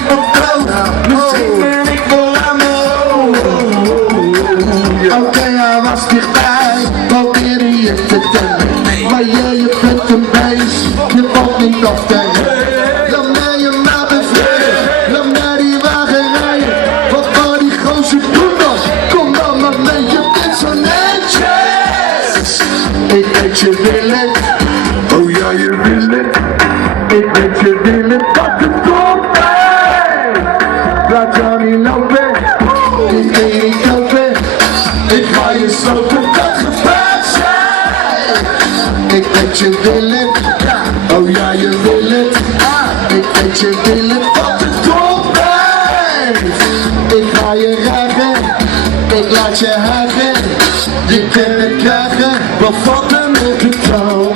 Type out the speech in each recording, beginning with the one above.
niet vertrouwen. Misschien ben ik wel aan mijn Oké, hij was dichtbij, probeerde je te temmen. Maar je bent een beest, je valt niet af te remmen. Laat mij je maar bevreden, laat mij die wagen rijden. Wat wou die gozer doen dan? Kom dan maar mee, je bent zo netjes. Ik weet je wil het, oh ja je wil het. Ik weet je wil het, pak het op, hey. Laat jou niet lopen, ik ga je niet kopen. Ik ga je slopen, dat gevaart zijn. Ik weet je wil het, oh ja je wil het. Ik weet je wil het, wat het top blijft. Ik ga je ragen, ik laat je hagen. Je kunt het krijgen, bevatten met het toon.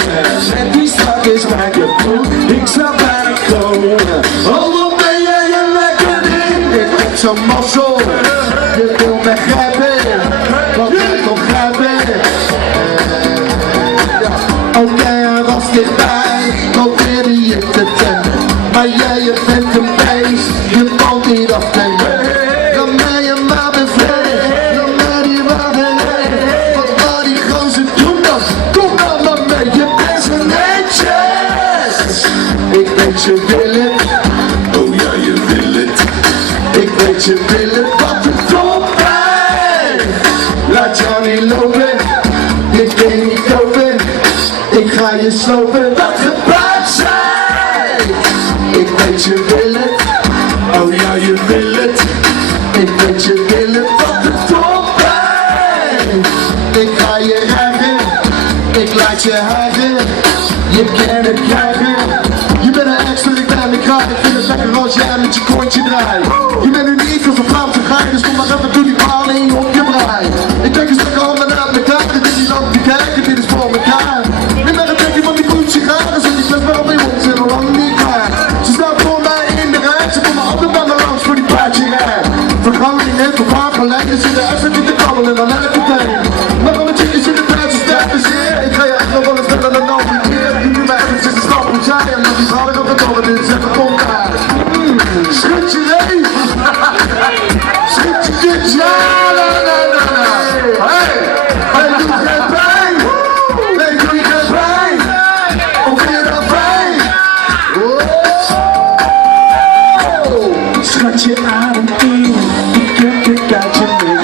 Met die strak is mijn gevoel, ik zal bijna komen. Oh wat ben jij een lekker ding. Ik heb zo'n mazzel, je wil me grijpen. Wat ik nog grijpen. Oké, hij was dichtbij, probeerde je te temmen. Maar jij bent een beest, je valt niet af te remmen. Laat mij je maar bevreden, laat mij die wagen rijden. Wat wou die gozer doen dan? Kom dan maar mee, je bent zo netjes. Ik weet je wil het, oh ja je wil het. Ik weet je wil het, wat een top blijft. Laat jou niet lopen, ik wil je niet kopen. Ik ga je slopen, dat gebaat zijn. Ik weet je wil het, oh ja je wil het. Ik weet je wil het, wat een top blijft. Ik ga je ragen, ik laat je hagen. Je kan het krijgen. Je bent een extra, ik ben de kraag. Ik vind het lekker als jij met je kontje draait. Je bent uniek als een Vlaamse gein, dus kom maar even toe die paling op je braai. Ik denk eens lekker handen uit elkaar, dit is niet op te kijken, dit is voor elkaar. Ik ben een beetje van die goede sigaren, en die best wel bij ons en al lang niet klaar. Ze staat voor mij in de rij, ze komen altijd bij me langs voor die paardje rij. Verganging heeft op haar gelijk, dus in de echt zit te kabbelen en dan heb ik meteen. Maar alle chickies in de Duitse stijf is hier. Ik ga je echt nog wel eens verder dan nog een keer. Die nu mij eventjes een stap moet zijn, en dan die vader op het over dit zeggen, kom daar. Schud je nee. Schud je dit, ja, hey, hey, doe geen pijn. Nee, doe je geen pijn. Of vind je dat fijn? Oh. Schat je adem in, ik heb je kaartje mee.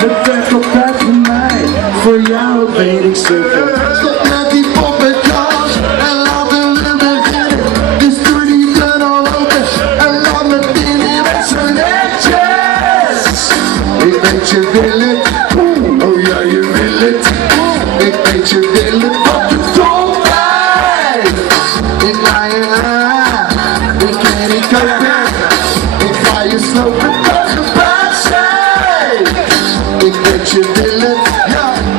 Het werkt altijd voor mij, voor jou weet ik zeker. Stop met die poppenkast en laten we beginnen. Dus doe die deur al open en laat me binnen met zo'n netjes. Ik weet je wil het, oh ja je wil het. Ik weet je wil het, wat het top blijft. Ik ga je aan, ik kan niet kopen. Ik ga je slopen, dat gebaat zijn. Ik weet je wil het,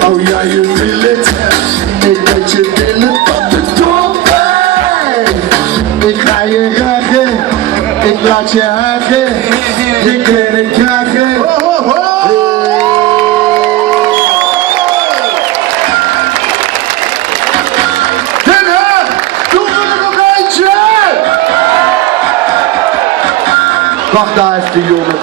oh ja je wil het. Ik weet je wil het, wat het top blijft. Ik ga je ragen, ik laat je hagen. Je kan het krijgen. Wacht daar even, jongen.